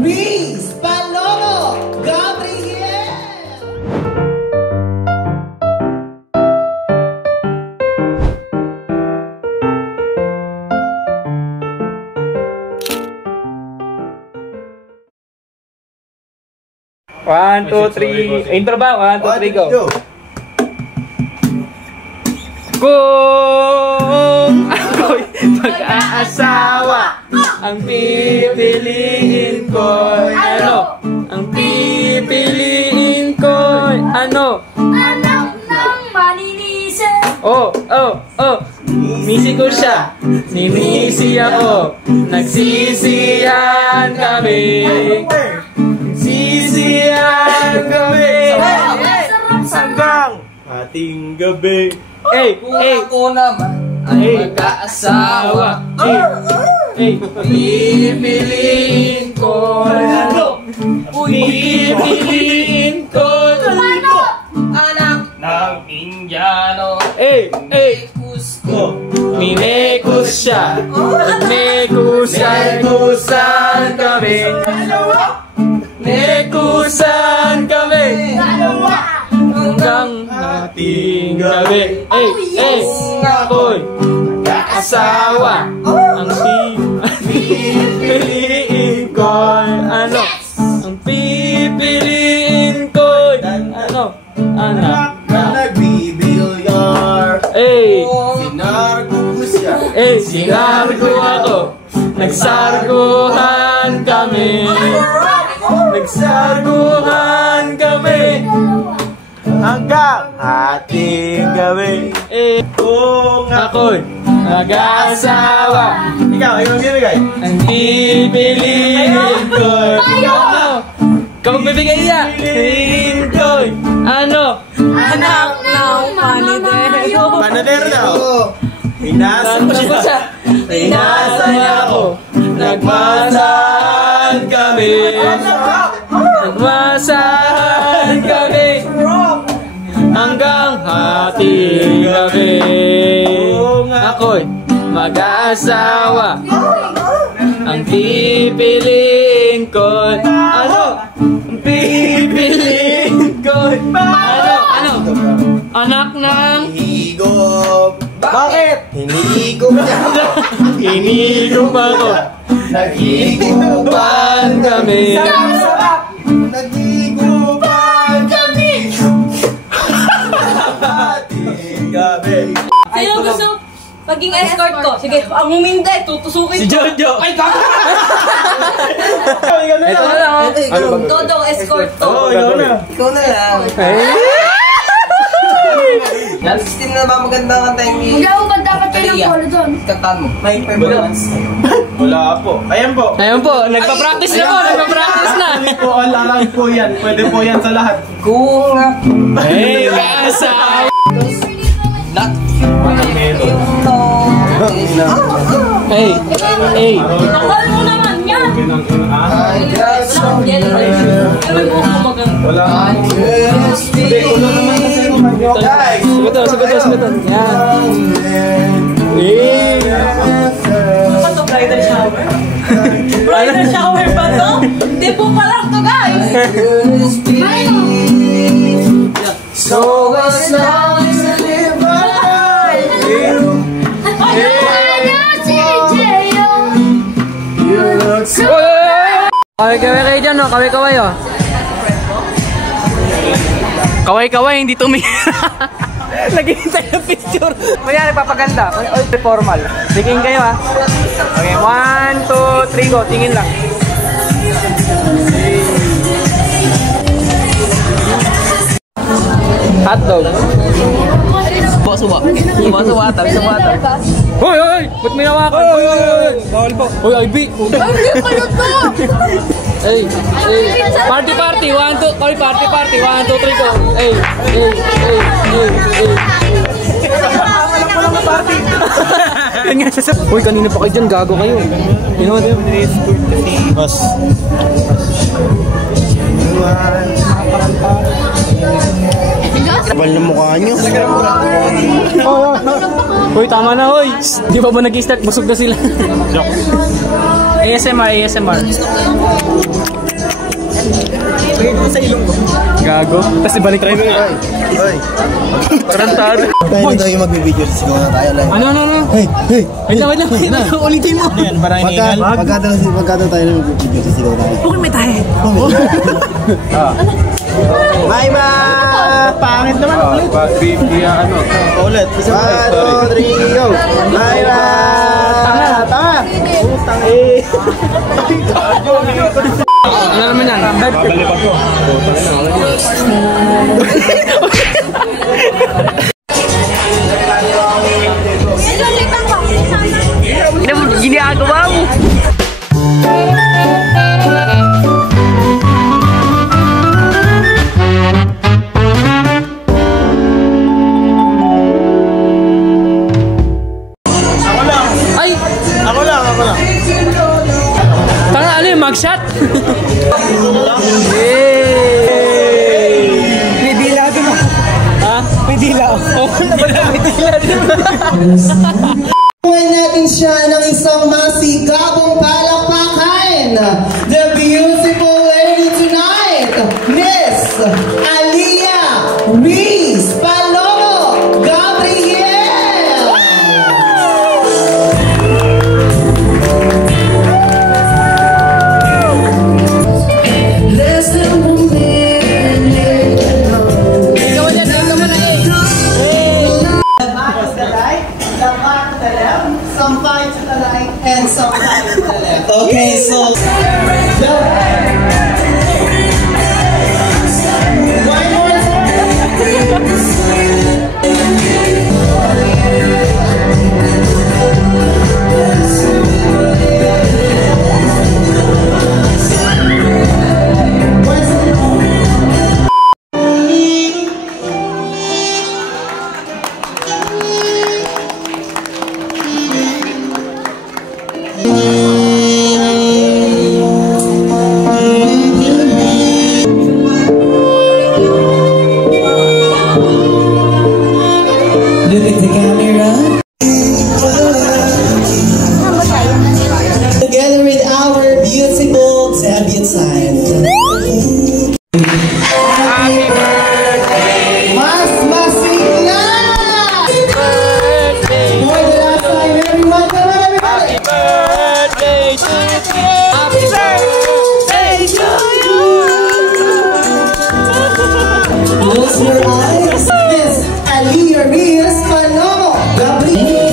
Reese Palomo Gabriel. One, two, three. Intro ba? 1, 2, 3, go. Kung ako'y mag-aasawa, ang pipiliin ko'y ano? Ang pipiliin ko'y ano? Anak ng maninisin. Oh. Misi ko siya, ni Misi ako. Nagsisihan kami. Sisihan kami. Hanggang ating gabi. Kung ako naman ay mag-aasawa, pipiliin ko ano? Pipiliin ko ano? Anak ng Indiano. Minekus siya. Nekusan kami. Nekusan kami. Hanggang ating gabi. Kung ako'y mag-aasawa, ang pipiliin ko'y ano? Ang pipiliin ko'y ano? Anak na nagbibilyar. Sinargo siya. Sinargo ako. Nagsarguhan kami. Nagsarguhan kami. Hanggang ating gabi. Kung ako'y mag-aasawa, ikaw bibigay? Ang pipiliin ko'y ano? Ikaw bibigay niya? Pipiliin ko'y ano? Anak ng panadero. Panadero daw. Pinasa ko siya. Pinasa niya ako. Nagmasahan kami. Nagmasahan kami. Hanggang ating gabi. Kung ako'y mag-aasawa, ang pipiliin ko'y ano? Ang pipiliin ko'y ano? Anak ng higop. Bakit? Hinigop niya. Hinigop ako. Naghigupan kami. Naghigupan kami. Sino gusto maging escort ko? Sige, ang humindi, tutusukin ko. Si Jojo! Ay, gago! Ito na lang. Dodong escort ko. Ikaw na. Ikaw na lang. Sino na ba maganda ang kanta yung Hindi ako kanta ka tayo ng polo doon. kantaan mo? May performance. Wala po. Ayan po. Ayun po, nagpa-practice na po, nagpa-practice na. Pwede po, alam po yan. Pwede po yan sa lahat. Kung ako Hey, mag-aasawa. not Hey. Tinakal mo naman yan. Wala. Hindi, ulo naman kasi kumanyo. Guys! Sagutan. Yan. Ano to, bridal shower? Bridal shower ba to? Di po pa lang to, guys. So as long as I live my life, you look so. Kaway kayo dyan, no? Kaway oh. Kaway, hindi tumingin. Naghihintay ng picture. Kaya nagpapaganda. Formal. Tingin kayo, ha? Okay, 1, 2, 3, go. Tingin lang. Hotdog. Suba. Hoy! Ba't may nawakan? Hoy! Bawal po. Hoy, Ivy! Hindi kayo to! Hey! Party! 1, 2, Hoy, party! 1, 2, 3, go! Hey! Yan nga siya. Hoy, kanina pa kayo dyan. Gago kayo. You know what? Boss. Kapal na mukha nyo. Hoy, tama na, hoy. Di pa ba nag-start? Busog na sila. ASMR, ASMR. Gago. Tapos ibalik tayo nga. Tarantado. Tayo na tayo magbibideo. Sigaw na tayo lang. Ano? Hey! Wait lang. Ulitin mo. Pagkata tayo na magbibideo. Sigaw tayo. Bukod may tayo. Bye ma! Pangit naman ulit. Ulit. 1, 2, 3, go! Bye ma! Tama! Utang eh! Ano naman yan? Babalipan ko. Ginagawa mo. Ako lang. Tanga, ano yung mugshot? May dila doon mo. Ha? May dila. Tuwan natin siya ng isang masigabong palakpakan. The beautiful lady tonight, Miss Aliyah Riz Palomo Gabriel. Less than 1 minute ago. Some fight to the right and some fight to the left. Okay, so one more look at the camera. Together with our beautiful debutante. Happy birthday! Mas Masigla! For the last time, everyone, come on, everybody! Happy birthday to you! Happy birthday to you! Close your eyes. Miss Aliyah Riz Palomo Gabriel.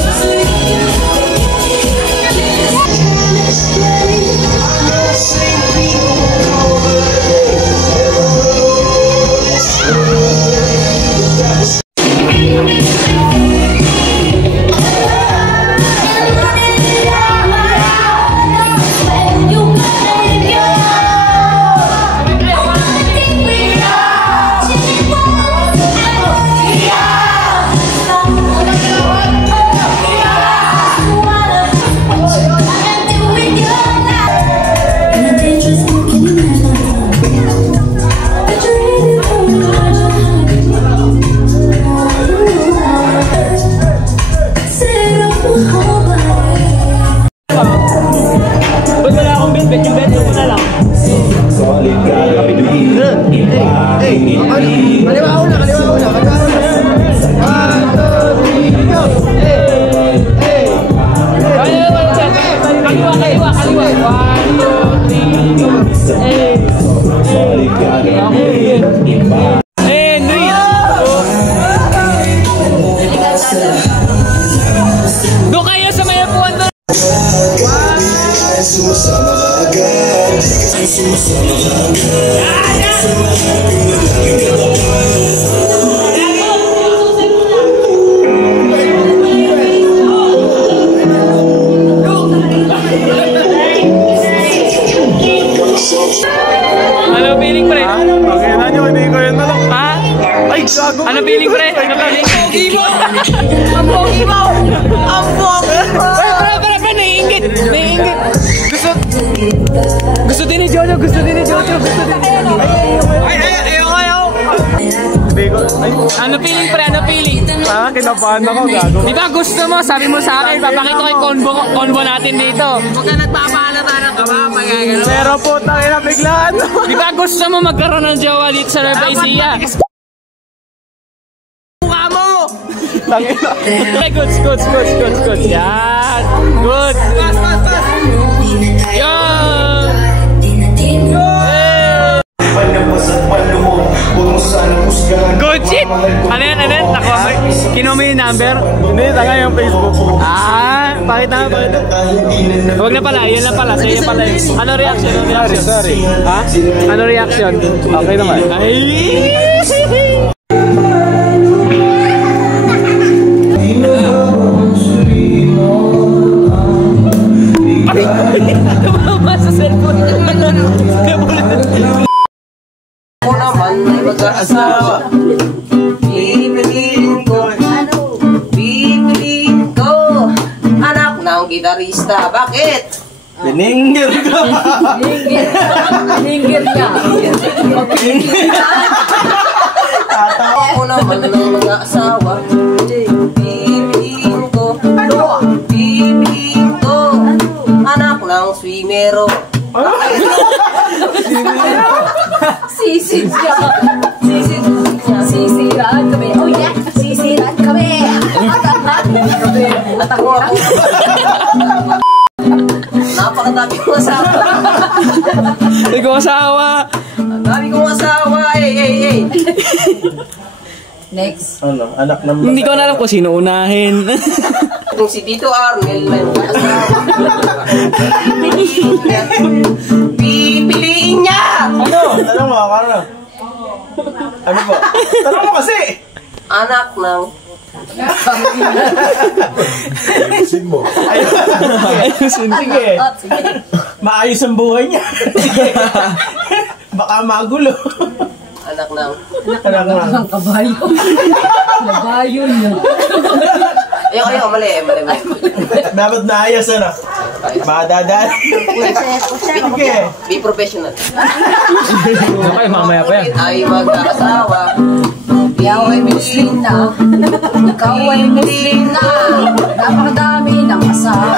Ba't wala akong bet? Yung bet mo na lang. Kaliwa una. Kaliwa. 1, 2, 3, go. Henry! Doon kayo sa may upuan doon! Ano feeling pre? Ha? Ay, gago! Ano feeling pre? Ano feeling? Ang pogi mo! Pre, naiingit! Gusto din ni Jojo! Ay, ayaw! Hindi ko. Ay, Ano feeling, pre? Ano feeling? parang kinabahan ako, gago. Di ba gusto mo? Sabi mo sa akin, papakita ko yung convo natin dito. Huwag ka nagpapaalata ng kaba, magagano. Pero putang ina, biglaan. Di ba gusto mo magkaroon ng jowa dito sa Nueva Ecija? Mukha mo! Tangina. Okay, goods. Yan. Good. Yan. Good shit! Ano yan? Nakuha mo? Kinuha mo yung number? Hindi, tanga yung Facebook. Pakita. Huwag na pala, yan lang pala. Sa'yo pala yun. Ano reaction? Sorry. Ha? Ano reaction? Okay naman. Ay! Tumama sa cellphone. Ako naman ay mag-aasawa. Pipiliin ko. Anak ng gitarista. Bakit? Bininggir ka. Linggir niya. Ako naman ay mag-aasawa. Pipiliin ko. Anak ng swimero. Sisid siya. Sisiraan kami. Oh yeah, sisiraan kami. At ako. Napakadami kong asawa. Hindi ko asawa. Ang dami kong asawa. Hey. Next. Ano, anak ng... Hindi ko na alam kung sino unahin. Kung si Tito Arnel may asawa. Pipiliin niya! Ano? Tanong mo, ano? Ano po? Tanong mo kasi! Anak ng... Ayusin mo. Sige. Maayos ang buhay niya. Baka magulo. Anak ng... Ang kabayo. Kabayo niya. Ayoko, mali. Dapat naayos, ano? Madadali. Sige. Be professional. Okay, mamaya pa yan. Ay mag-asawa. Ikaw ay Muslim na. Ikaw ay Muslim na. Napakadami ng asawa.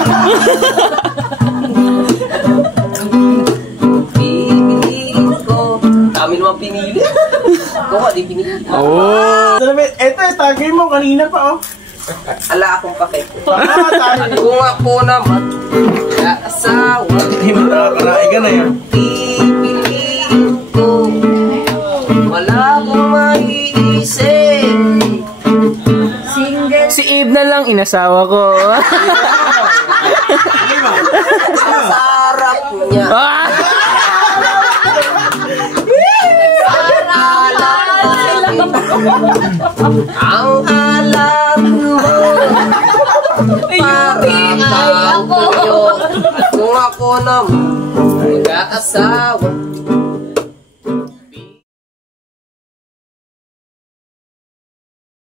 Pipiliin ko. Dami naman pinili. Ikaw ka, di pinili. Oh. Ito, tagay mo kanina pa, oh. Ala akong pake. Tagay. Kung ako naman asawa, Nakakaray ka na yan. pipiliin ko. Wala akong maiisip. Single. Si Eve na lang inasawa ko. Ang sarap niya. Ah! Ang alam mo. Parang ako. Kung ako naman mag-aasawa,